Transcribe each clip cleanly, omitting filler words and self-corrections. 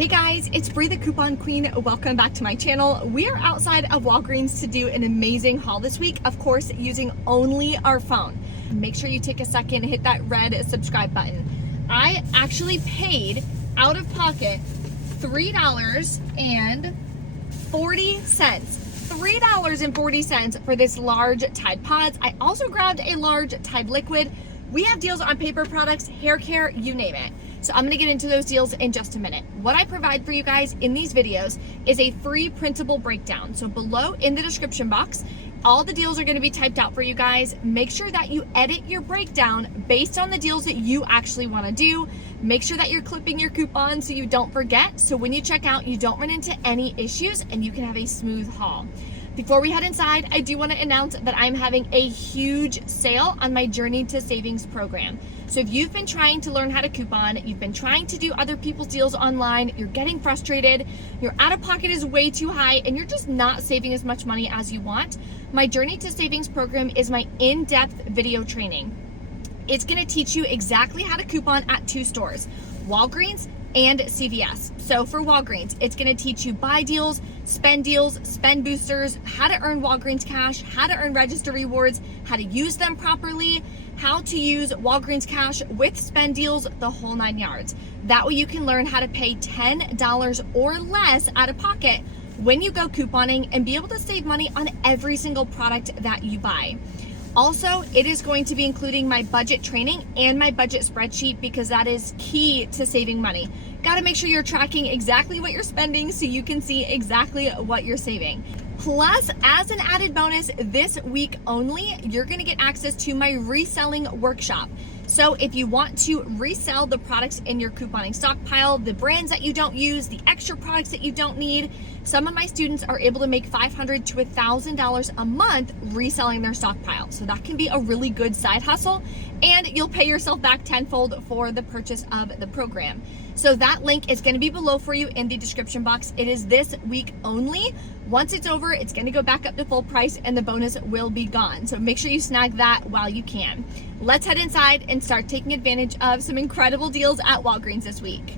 Hey guys, it's Bree the Coupon Queen. Welcome back to my channel. We are outside of Walgreens to do an amazing haul this week, of course, using only our phone. Make sure you take a second and hit that red subscribe button. I actually paid out of pocket $3.40. $3.40 for this large Tide Pods. I also grabbed a large Tide Liquid. We have deals on paper products, hair care, you name it. So I'm gonna get into those deals in just a minute. What I provide for you guys in these videos is a free printable breakdown. So below in the description box, all the deals are gonna be typed out for you guys. Make sure that you edit your breakdown based on the deals that you actually wanna do. Make sure that you're clipping your coupons so you don't forget. So when you check out, you don't run into any issues and you can have a smooth haul. Before we head inside, I do want to announce that I'm having a huge sale on my Journey to Savings program. So if you've been trying to learn how to coupon, you've been trying to do other people's deals online, you're getting frustrated, your out-of-pocket is way too high, and you're just not saving as much money as you want, my Journey to Savings program is my in-depth video training. It's going to teach you exactly how to coupon at two stores, Walgreens and CVS. So for Walgreens, it's gonna teach you buy deals, spend boosters, how to earn Walgreens Cash, how to earn register rewards, how to use them properly, how to use Walgreens Cash with spend deals, the whole 9 yards. That way you can learn how to pay $10 or less out of pocket when you go couponing and be able to save money on every single product that you buy. Also, it is going to be including my budget training and my budget spreadsheet because that is key to saving money. Got to make sure you're tracking exactly what you're spending so you can see exactly what you're saving. Plus, as an added bonus, this week only, you're going to get access to my Reselling Workshop. So if you want to resell the products in your couponing stockpile, the brands that you don't use, the extra products that you don't need, some of my students are able to make $500 to $1,000 a month reselling their stockpile. So that can be a really good side hustle, and you'll pay yourself back tenfold for the purchase of the program. So that link is going to be below for you in the description box. It is this week only. Once it's over, it's going to go back up to full price and the bonus will be gone. So make sure you snag that while you can. Let's head inside and start taking advantage of some incredible deals at Walgreens this week.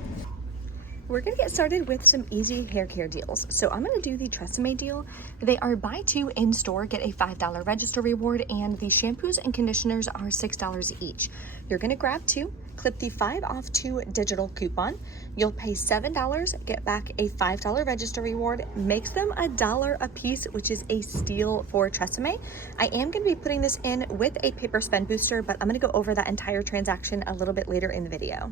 We're gonna get started with some easy hair care deals. So I'm gonna do the Tresemme deal. They are buy two in store, get a $5 register reward, and the shampoos and conditioners are $6 each. You're gonna grab two, clip the 5 off 2 digital coupon. You'll pay $7, get back a $5 register reward, makes them $1 a piece, which is a steal for Tresemme. I am gonna be putting this in with a paper spend booster, but I'm gonna go over that entire transaction a little bit later in the video.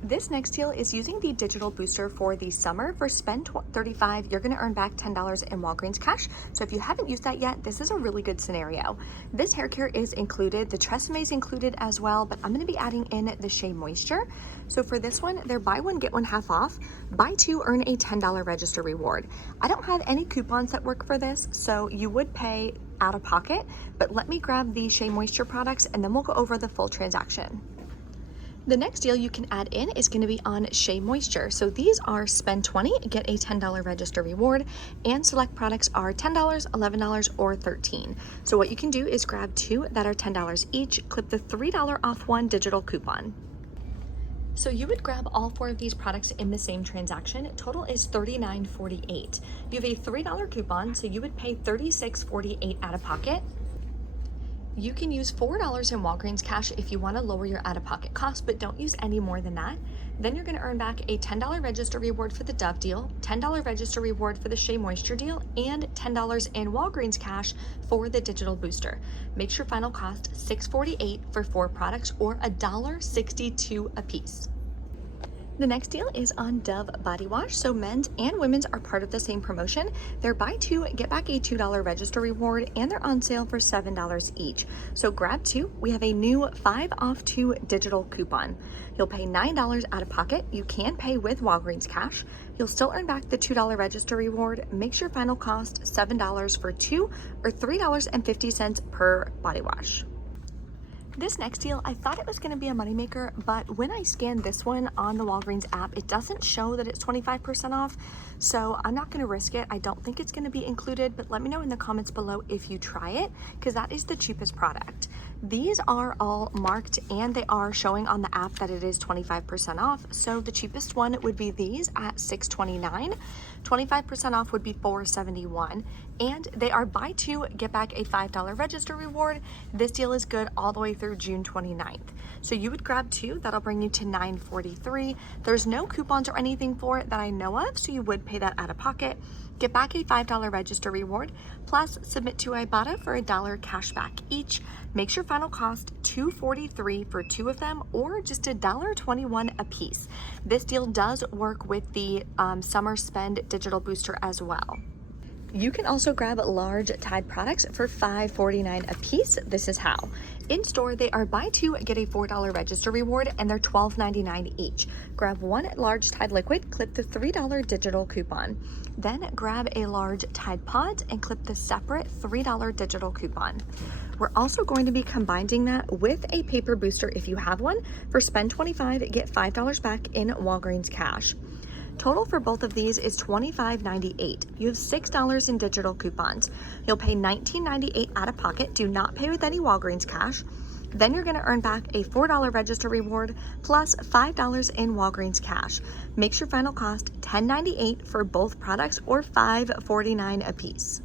This next deal is using the digital booster for the summer. For spend $35, you're gonna earn back $10 in Walgreens Cash. So if you haven't used that yet, this is a really good scenario. This hair care is included, the Tresemme is included as well, but I'm gonna be adding in the Shea Moisture. So for this one, they're buy one, get one half off. Buy two, earn a $10 register reward. I don't have any coupons that work for this, so you would pay out of pocket, but let me grab the Shea Moisture products and then we'll go over the full transaction. The next deal you can add in is going to be on Shea Moisture. So these are spend $20, get a $10 register reward, and select products are $10, $11, or $13. So what you can do is grab two that are $10 each, clip the $3 off one digital coupon. So you would grab all 4 of these products in the same transaction. Total is $39.48. You have a $3 coupon, so you would pay $36.48 out of pocket. You can use $4 in Walgreens Cash if you want to lower your out-of-pocket costs, but don't use any more than that. Then you're going to earn back a $10 register reward for the Dove deal, $10 register reward for the Shea Moisture deal, and $10 in Walgreens Cash for the digital booster. Makes your final cost $6.48 for 4 products, or $1.62 a piece. The next deal is on Dove body wash. So men's and women's are part of the same promotion. They're buy two, get back a $2 register reward, and they're on sale for $7 each. So grab two. We have a new 5 off 2 digital coupon. You'll pay $9 out of pocket. You can pay with Walgreens Cash. You'll still earn back the $2 register reward. Makes your final cost $7 for 2, or $3.50 per body wash. This next deal, I thought it was going to be a moneymaker, but when I scanned this one on the Walgreens app, it doesn't show that it's 25% off, so I'm not going to risk it. I don't think it's going to be included, but let me know in the comments below if you try it, because that is the cheapest product. These are all marked and they are showing on the app that it is 25% off, so the cheapest one would be these at $6.29. 25% off would be $4.71, and they are buy two, get back a $5 register reward. This deal is good all the way through June 29th. So you would grab two, that'll bring you to $9.43. There's no coupons or anything for it that I know of, so you would pay that out of pocket. Get back a $5 register reward, plus submit to Ibotta for $1 cash back each. Makes your final cost $2.43 for two of them, or just $1.21 a piece. This deal does work with the summer spend digital booster as well. You can also grab large Tide products for $5.49 a piece. This is how. In store, they are buy two, get a $4 register reward, and they're $12.99 each. Grab one large Tide liquid, clip the $3 digital coupon. Then grab a large Tide Pods and clip the separate $3 digital coupon. We're also going to be combining that with a paper booster if you have one. For spend $25, get $5 back in Walgreens Cash. Total for both of these is $25.98. You have $6 in digital coupons. You'll pay $19.98 out of pocket. Do not pay with any Walgreens Cash. Then you're going to earn back a $4 register reward plus $5 in Walgreens Cash. Makes your final cost $10.98 for both products, or $5.49 a piece.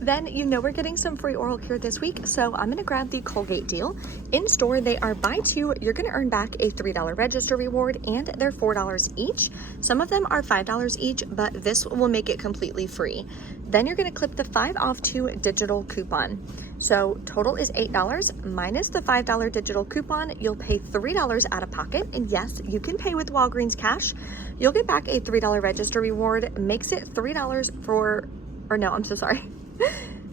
Then you know we're getting some free oral care this week, so I'm going to grab the Colgate deal. In store, they are buy two, you're going to earn back a $3 register reward, and they're $4 each. Some of them are $5 each, but this will make it completely free. Then you're going to clip the 5 off 2 digital coupon. So total is $8 minus the $5 digital coupon. You'll pay $3 out of pocket, and yes, you can pay with Walgreens Cash. You'll get back a $3 register reward, makes it $3 for, or no, I'm so sorry.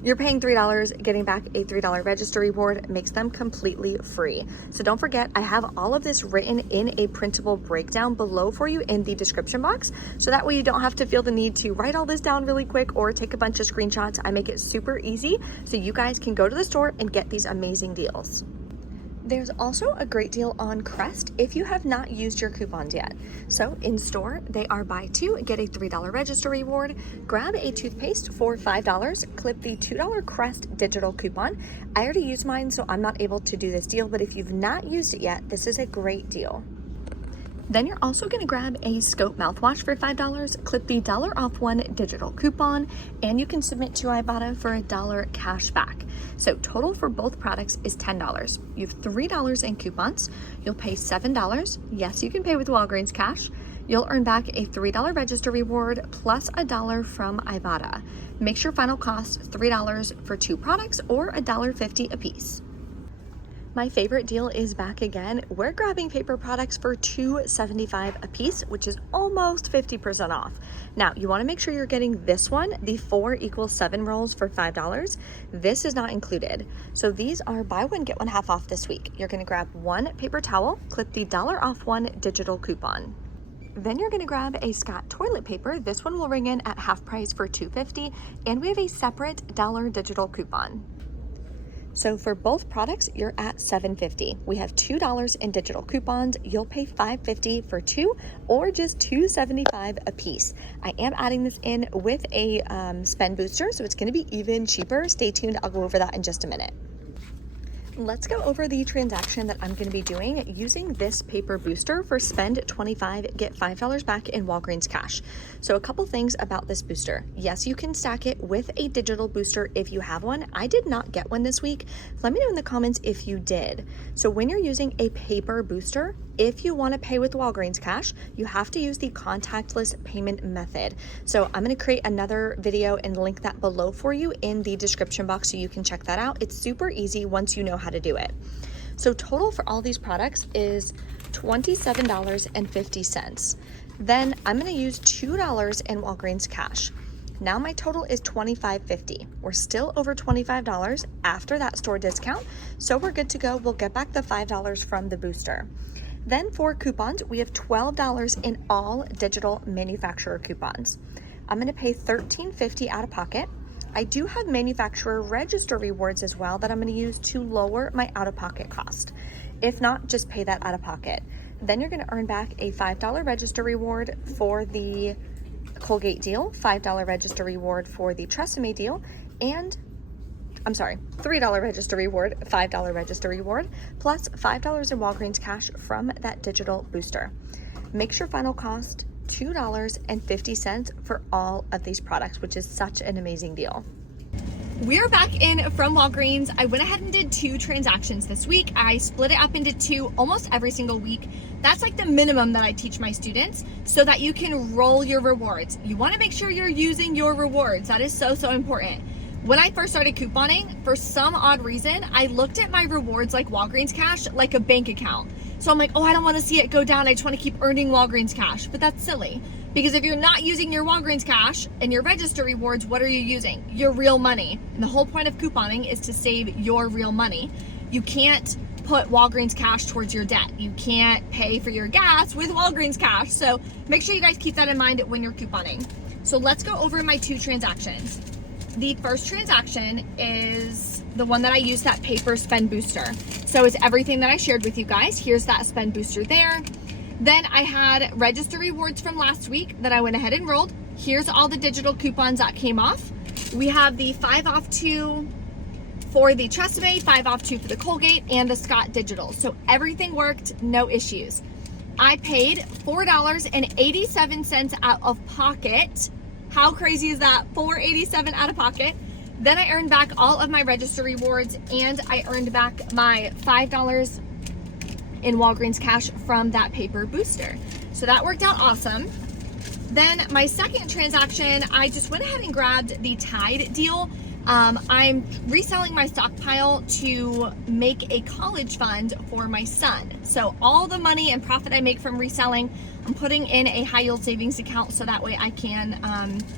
You're paying $3, getting back a $3 register reward, makes them completely free. So don't forget, I have all of this written in a printable breakdown below for you in the description box. So that way you don't have to feel the need to write all this down really quick or take a bunch of screenshots. I make it super easy so you guys can go to the store and get these amazing deals. There's also a great deal on Crest if you have not used your coupons yet. So in store, they are buy two, get a $3 register reward. Grab a toothpaste for $5, clip the $2 Crest digital coupon. I already used mine, so I'm not able to do this deal, but if you've not used it yet, this is a great deal. Then you're also going to grab a Scope mouthwash for $5, clip the $1 off 1 digital coupon, and you can submit to Ibotta for $1 cash back. So total for both products is $10. You have $3 in coupons. You'll pay $7. Yes, you can pay with Walgreens Cash. You'll earn back a $3 register reward plus $1 from Ibotta. Makes your final cost $3 for two products, or $1.50 a piece. My favorite deal is back again. We're grabbing paper products for $2.75 a piece, which is almost 50% off. Now, you want to make sure you're getting this one, the 4 = 7 rolls for $5. This is not included. So these are buy one, get one half off this week. You're going to grab one paper towel, clip the $1 off 1 digital coupon. Then you're going to grab a Scott toilet paper. This one will ring in at half price for $2.50, and we have a separate $1 digital coupon. So for both products, you're at $7.50. We have $2 in digital coupons. You'll pay $5.50 for two, or just $2.75 a piece. I am adding this in with a spend booster, so it's going to be even cheaper. Stay tuned. I'll go over that in just a minute. Let's go over the transaction that I'm going to be doing using this paper booster for spend $25, get $5 back in Walgreens Cash. So a couple things about this booster. Yes, you can stack it with a digital booster if you have one. I did not get one this week. Let me know in the comments if you did. So when you're using a paper booster, if you want to pay with Walgreens Cash, you have to use the contactless payment method. So I'm going to create another video and link that below for you in the description box so you can check that out. It's super easy once you know how to do it. So total for all these products is $27.50. Then I'm going to use $2 in Walgreens Cash. Now my total is $25.50. We're still over $25 after that store discount, so we're good to go. We'll get back the $5 from the booster. Then for coupons, we have $12 in all digital manufacturer coupons. I'm going to pay $13.50 out of pocket. I do have manufacturer register rewards as well that I'm going to use to lower my out-of-pocket cost. If not, just pay that out of pocket. Then you're going to earn back a $5 register reward for the Colgate deal, $5 register reward for the Tresemme deal, and $3 register reward, $5 register reward, plus $5 in Walgreens Cash from that digital booster. Makes your final cost $2.50 for all of these products, which is such an amazing deal. We're back in from Walgreens. I went ahead and did 2 transactions this week. I split it up into 2 almost every single week. That's like the minimum that I teach my students so that you can roll your rewards. You want to make sure you're using your rewards. That is so, so important. When I first started couponing, for some odd reason, I looked at my rewards like Walgreens Cash like a bank account. So I'm like, oh, I don't want to see it go down. I just want to keep earning Walgreens Cash. But that's silly. Because if you're not using your Walgreens Cash and your register rewards, what are you using? Your real money. And the whole point of couponing is to save your real money. You can't put Walgreens Cash towards your debt. You can't pay for your gas with Walgreens Cash. So make sure you guys keep that in mind when you're couponing. So let's go over my 2 transactions. The first transaction is the one that I used, that paper spend booster. So it's everything that I shared with you guys. Here's that spend booster there. Then I had register rewards from last week that I went ahead and rolled. Here's all the digital coupons that came off. We have the 5 off 2 for the Tresemme, 5 off 2 for the Colgate, and the Scott Digital. So everything worked, no issues. I paid $4.87 out of pocket. How crazy is that? $4.87 out of pocket. Then I earned back all of my register rewards, and I earned back my $5 in Walgreens Cash from that paper booster. So that worked out awesome. Then my second transaction, I just went ahead and grabbed the Tide deal. I'm reselling my stockpile to make a college fund for my son. So all the money and profit I make from reselling, I'm putting in a high yield savings account so that way I can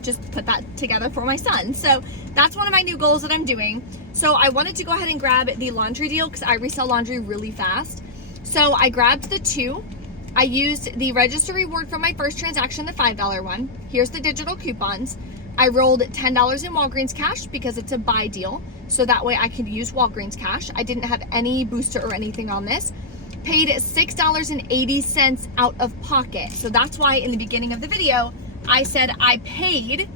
just put that together for my son. So that's one of my new goals that I'm doing. So I wanted to go ahead and grab the laundry deal because I resell laundry really fast. So I grabbed the 2. I used the register reward from my first transaction, the $5 one. Here's the digital coupons. I rolled $10 in Walgreens Cash because it's a buy deal. So that way I could use Walgreens Cash. I didn't have any booster or anything on this. Paid $6.80 out of pocket. So that's why in the beginning of the video, I said I paid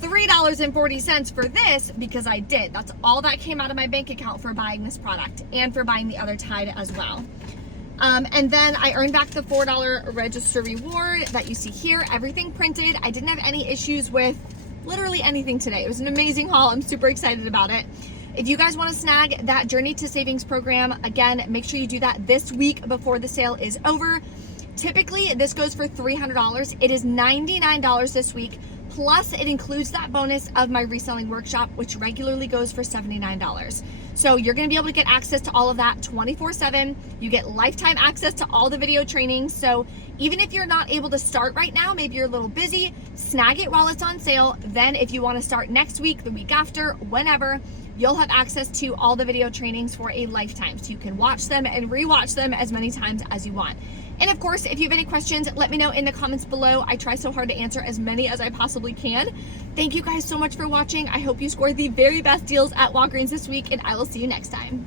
$3.40 for this because I did. That's all that came out of my bank account for buying this product and for buying the other Tide as well. And then I earned back the $4 register reward that you see here. Everything printed. I didn't have any issues with literally anything today. It was an amazing haul. I'm super excited about it. If you guys want to snag that Journey to Savings program, again, make sure you do that this week before the sale is over. Typically, this goes for $300. It is $99 this week. Plus, it includes that bonus of my Reselling Workshop, which regularly goes for $79. So you're going to be able to get access to all of that 24/7. You get lifetime access to all the video trainings. So even if you're not able to start right now, maybe you're a little busy, snag it while it's on sale. Then if you want to start next week, the week after, whenever, you'll have access to all the video trainings for a lifetime. So you can watch them and rewatch them as many times as you want. And of course, if you have any questions, let me know in the comments below. I try so hard to answer as many as I possibly can. Thank you guys so much for watching. I hope you scored the very best deals at Walgreens this week, and I will see you next time.